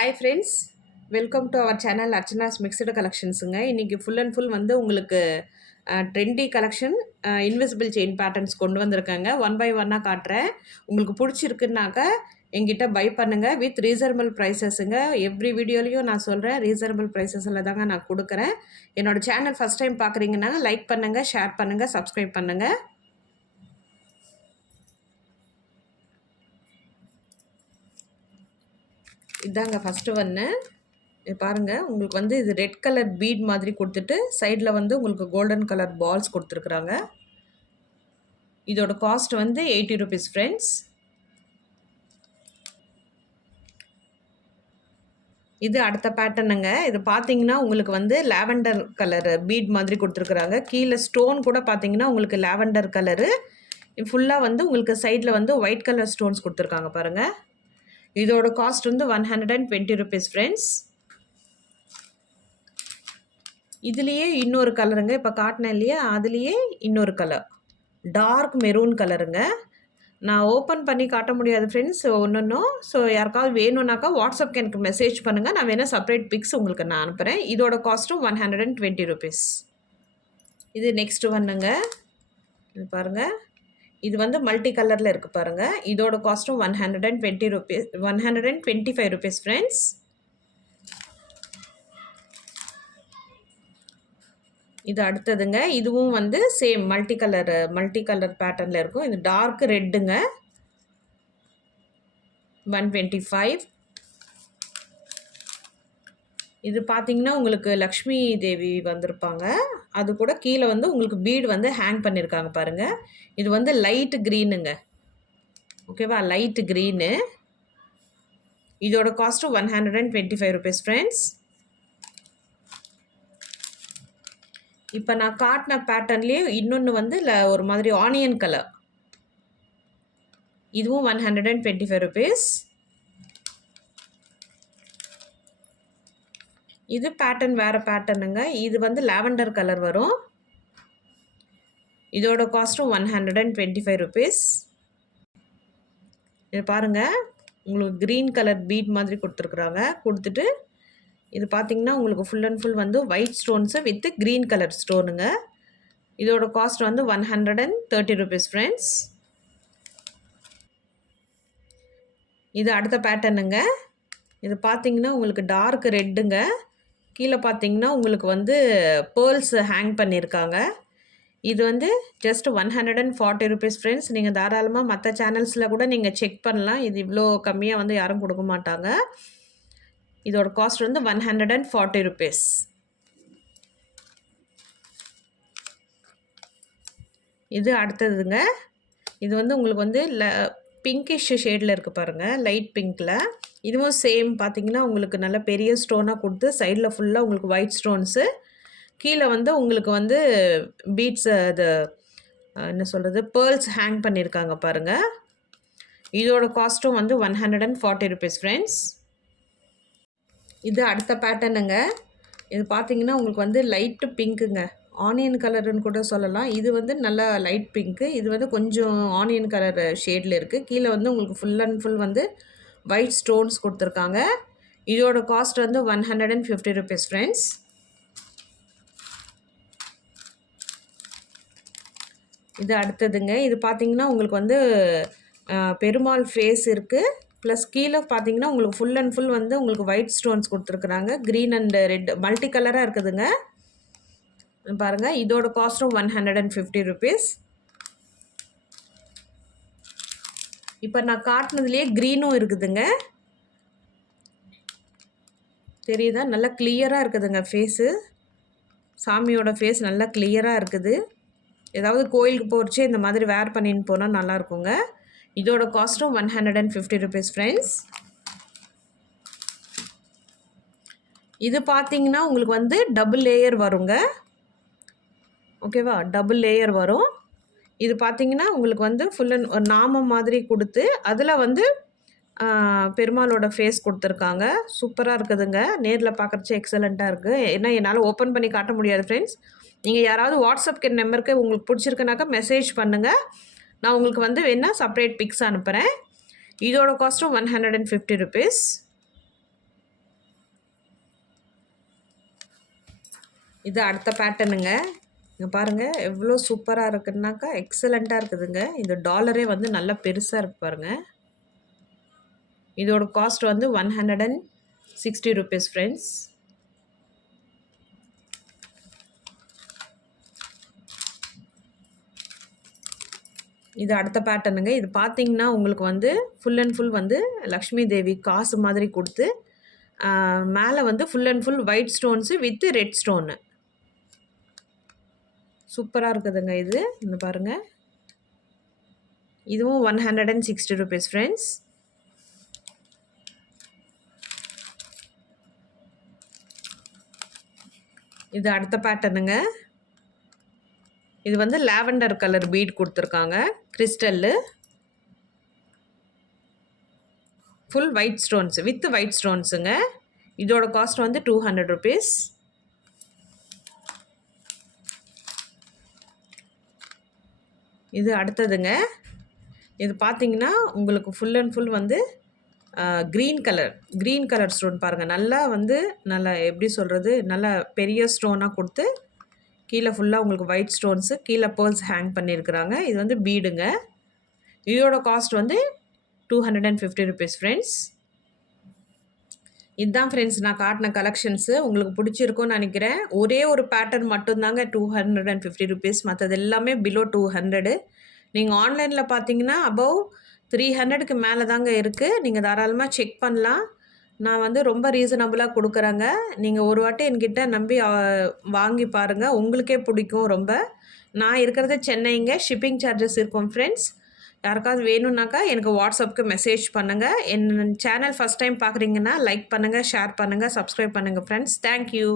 Hi friends, welcome to our channel Archana's mixed கலெக்ஷன்ஸுங்க. இன்றைக்கி full and full வந்து உங்களுக்கு trendy collection invisible chain patterns கொண்டு வந்திருக்காங்க. ஒன் பை ஒன்னாக காட்டுறேன். உங்களுக்கு பிடிச்சிருக்குன்னாக்கா எங்கிட்ட பை பண்ணுங்கள் வித் ரீசனபிள் ப்ரைஸஸுங்க. எவ்ரி வீடியோலையும் நான் சொல்கிறேன், ரீசனபிள் ப்ரைஸஸில் தாங்க நான் கொடுக்குறேன். என்னோடய சேனல் ஃபஸ்ட் டைம் பார்க்குறீங்கன்னா லைக் பண்ணுங்கள், ஷேர் பண்ணுங்கள், சப்ஸ்கிரைப் பண்ணுங்கள். இதாங்க ஃபஸ்ட்டு ஒன்று. இது பாருங்கள், உங்களுக்கு வந்து இது ரெட் கலர் பீட் மாதிரி கொடுத்துட்டு சைடில் வந்து உங்களுக்கு கோல்டன் கலர் பால்ஸ் கொடுத்துருக்குறாங்க. இதோட காஸ்ட் வந்து 80 rupees ஃப்ரெண்ட்ஸ். இது அடுத்த பேட்டர்னுங்க. இது பார்த்தீங்கன்னா உங்களுக்கு வந்து லாவெண்டர் கலர் பீட் மாதிரி கொடுத்துருக்குறாங்க. கீழே ஸ்டோன் கூட பார்த்தீங்கன்னா உங்களுக்கு லாவெண்டர் கலரு ஃபுல்லாக வந்து உங்களுக்கு சைடில் வந்து ஒயிட் கலர் ஸ்டோன்ஸ் கொடுத்துருக்காங்க பாருங்கள். இதோட காஸ்ட் வந்து 120 rupees ஃப்ரெண்ட்ஸ். இதுலேயே இன்னொரு கலருங்க, இப்போ காட்டினேன் இல்லையா, அதுலேயே இன்னொரு கலர் டார்க் மெரூன் கலருங்க. நான் ஓப்பன் பண்ணி காட்ட முடியாது ஃப்ரெண்ட்ஸ் ஒன்றும். ஸோ யாருக்காவது வேணும்னாக்கா வாட்ஸ்அப்க்கு எனக்கு மெசேஜ் பண்ணுங்கள், நான் வேணால் செப்பரேட் பிக்ஸ் உங்களுக்கு நான் அனுப்புகிறேன். இதோட காஸ்ட்டும் 120 rupees. இது நெக்ஸ்ட் ஒன்றுங்க. இது பாருங்கள், இது வந்து மல்டி கலரில் இருக்குது பாருங்கள். இதோட காஸ்ட்டும் 120 rupees, 125 rupees ஃப்ரெண்ட்ஸ். இது அடுத்ததுங்க. இதுவும் வந்து சேம் மல்டி கலர் பேட்டர்னில் இருக்கும். இது டார்க் ரெட்டுங்க, 125. இது பார்த்தீங்கன்னா உங்களுக்கு லக்ஷ்மி தேவி வந்திருப்பாங்க. அது கூட கீழே வந்து உங்களுக்கு பீடு வந்து ஹேங் பண்ணியிருக்காங்க பாருங்கள். இது வந்து லைட் க்ரீனுங்க, ஓகேவா, லைட் க்ரீனு. இதோட காஸ்ட்டு 125 rupees ஃப்ரெண்ட்ஸ். இப்போ நான் காட்டின பேட்டர்ன்லேயே இன்னொன்று வந்து ஒரு மாதிரி ஆனியன் கலர், இதுவும் 125 rupees. இது பேட்டர்ன் வேறு பேட்டர்னுங்க. இது வந்து லாவெண்டர் கலர் வரும். இதோட காஸ்ட்டும் 125 rupees. இது பாருங்கள், உங்களுக்கு க்ரீன் கலர் பீட் மாதிரி கொடுத்துருக்குறாங்க. கொடுத்துட்டு இது பார்த்திங்கன்னா உங்களுக்கு ஃபுல் அண்ட் ஃபுல் வந்து white stones with green colour ஸ்டோனுங்க. இதோட காஸ்ட் வந்து 130 rupees ஃப்ரெண்ட்ஸ். இது அடுத்த பேட்டர்னுங்க. இது பார்த்திங்கன்னா உங்களுக்கு டார்க் ரெட்டுங்க. கீழே பார்த்தீங்கன்னா உங்களுக்கு வந்து பேர்ல்ஸ் ஹேங் பண்ணியிருக்காங்க. இது வந்து ஜஸ்ட் 140 rupees ஃப்ரெண்ட்ஸ். நீங்கள் தாராளமாக மற்ற சேனல்ஸில் கூட நீங்கள் செக் பண்ணலாம். இது இவ்வளோ கம்மியாக வந்து யாரும் கொடுக்க மாட்டாங்க. இதோட காஸ்ட் வந்து 140 rupees. இது அடுத்ததுங்க. இது வந்து உங்களுக்கு வந்து பிங்கிஷ் ஷேடில் இருக்குது பாருங்கள், லைட் பிங்க்கில். இதுவும் சேம் பார்த்தீங்கன்னா உங்களுக்கு நல்ல பெரிய ஸ்டோனாக கொடுத்து சைடில் ஃபுல்லாக உங்களுக்கு ஒயிட் ஸ்டோன்ஸு, கீழே வந்து உங்களுக்கு வந்து பீட்ஸ், அது என்ன சொல்கிறது, பேர்ல்ஸ் ஹேங் பண்ணியிருக்காங்க பாருங்கள். இதோட காஸ்ட்டும் வந்து 140 rupees ஃப்ரெண்ட்ஸ். இது அடுத்த பேட்டர்னுங்க. இது பார்த்தீங்கன்னா உங்களுக்கு வந்து லைட்டு பிங்க்குங்க, ஆனியன் கலருன்னு கூட சொல்லலாம். இது வந்து நல்லா லைட் பிங்க்கு, இது வந்து கொஞ்சம் ஆனியன் கலர் ஷேடில் இருக்குது. கீழே வந்து உங்களுக்கு ஃபுல் அண்ட் ஃபுல் வந்து ஒயிட் ஸ்டோன்ஸ் கொடுத்துருக்காங்க. இதோட காஸ்ட் வந்து 150 rupees ஃப்ரெண்ட்ஸ். இது அடுத்ததுங்க. இது பார்த்தீங்கன்னா உங்களுக்கு வந்து பெருமாள் ஃபேஸ் இருக்குது. ப்ளஸ் கீழே பார்த்தீங்கன்னா உங்களுக்கு ஃபுல் அண்ட் ஃபுல் வந்து உங்களுக்கு ஒயிட் ஸ்டோன்ஸ் கொடுத்துருக்குறாங்க. க்ரீன் அண்ட் ரெட் மல்டி கலராக இருக்குதுங்க பாருங்கள். இதோட காஸ்ட்டும் 150 rupees. இப்போ நான் காட்டினதுலேயே க்ரீனும் இருக்குதுங்க, தெரியுதா, நல்லா கிளியராக இருக்குதுங்க ஃபேஸு. சாமியோட ஃபேஸ் நல்லா கிளியராக இருக்குது. ஏதாவது கோயிலுக்கு போகிறச்சே இந்த மாதிரி வேர் பண்ணின்னு போனால் நல்லாயிருக்குங்க. இதோட காஸ்ட்டும் 150 rupees ஃப்ரெண்ட்ஸ். இது பார்த்தீங்கன்னா உங்களுக்கு வந்து டபுள் லேயர் வருங்க, ஓகேவா, டபுள் லேயர் வரும். இது பார்த்தீங்கன்னா உங்களுக்கு வந்து ஃபுல் அண்ட் ஒரு நாமம் மாதிரி கொடுத்து அதில் வந்து பெருமாளோட ஃபேஸ் கொடுத்துருக்காங்க. சூப்பராக இருக்குதுங்க, நேரில் பார்க்குறச்சே எக்ஸலண்ட்டாக இருக்குது. ஏன்னா என்னால் ஓப்பன் பண்ணி காட்ட முடியாது ஃப்ரெண்ட்ஸ். நீங்கள் யாராவது வாட்ஸ்அப் நம்பருக்கு உங்களுக்கு பிடிச்சிருக்குனாக்கா மெசேஜ் பண்ணுங்கள், நான் உங்களுக்கு வந்து வேணால் செப்பரேட் பிக்ஸ் அனுப்புகிறேன். இதோட காஸ்ட்டும் 150 rupees. இது அடுத்த பேட்டர்னுங்க. இங்க பாருங்க எவ்வளோ சூப்பரா இருக்குன்னாக்கா, எக்ஸலண்ட்டா இருக்குதுங்க. இந்த டாலரே வந்து நல்லா பெருசா இருக்கு பாருங்க. இதோட காஸ்ட் வந்து 160 ரூபீஸ் ஃப்ரெண்ட்ஸ். இது அடுத்த பேட்டர்னுங்க. இது பார்த்தீங்கன்னா, உங்களுக்கு வந்து ஃபுல் அண்ட் ஃபுல் வந்து லக்ஷ்மி தேவி காசு மாதிரி குடுத்து, மேல வந்து full and full white stones with red stone. சூப்பரா இருக்குதுங்க இது. இந்த பாருங்க. இதுவும் 160 ரூபீஸ் ஃப்ரெண்ட்ஸ். இது அடுத்த பேட்டர்னுங்க. இது வந்து லாவெண்டர் கலர் பீட் குடுத்துருக்காங்க. Crystal. Full white stones with white ஸ்டோன்ஸுங்க. இதோட காஸ்ட் வந்து 200 ரூபீஸ். இது அடுத்ததுங்க. இது பார்த்தீங்கன்னா, உங்களுக்கு ஃபுல் அண்ட் ஃபுல் வந்து க்ரீன் கலர் ஸ்டோன் பாருங்கள். நல்லா வந்து நல்லா எப்படி சொல்கிறது, நல்லா பெரிய ஸ்டோனாக கொடுத்து கீழே ஃபுல்லாக உங்களுக்கு ஒயிட் ஸ்டோன்ஸு, கீழே பேர்ல்ஸ் ஹேங் பண்ணியிருக்கிறாங்க. இது வந்து பீடுங்க. இதோட காஸ்ட் வந்து 250 ரூபீஸ் ஃப்ரெண்ட்ஸ். இதுதான் ஃப்ரெண்ட்ஸ் நான் காட்டின கலெக்ஷன்ஸு. உங்களுக்கு பிடிச்சிருக்கும்னு நினைக்கிறேன். ஒரே ஒரு பேட்டர்ன் மட்டும்தாங்க 250 ரூபீஸ். மற்றது எல்லாமே பிலோ 200. நீங்கள் ஆன்லைனில் பார்த்தீங்கன்னா அபவ் 300க்கு மேலே தாங்க இருக்குது. நீங்கள் தாராளமாக செக் பண்ணலாம். நான் வந்து ரொம்ப ரீசனபுளாக கொடுக்குறேங்க. நீங்கள் ஒரு வாட்டி என்கிட்ட நம்பி வாங்கி பாருங்கள். உங்களுக்கே பிடிக்கும் ரொம்ப. நான் இருக்கிறது சென்னைங்க. ஷிப்பிங் சார்ஜஸ் இருக்கும் ஃப்ரெண்ட்ஸ். யாருக்காவது வேணும்னாக்கா எனக்கு வாட்ஸ்அப்புக்கு மெசேஜ் பண்ணுங்கள். என் சேனல் ஃபஸ்ட் டைம் பார்க்குறீங்கன்னா லைக் பண்ணுங்கள், ஷேர் பண்ணுங்கள், சப்ஸ்கிரைப் பண்ணுங்கள் ஃப்ரெண்ட்ஸ். தேங்க்யூ.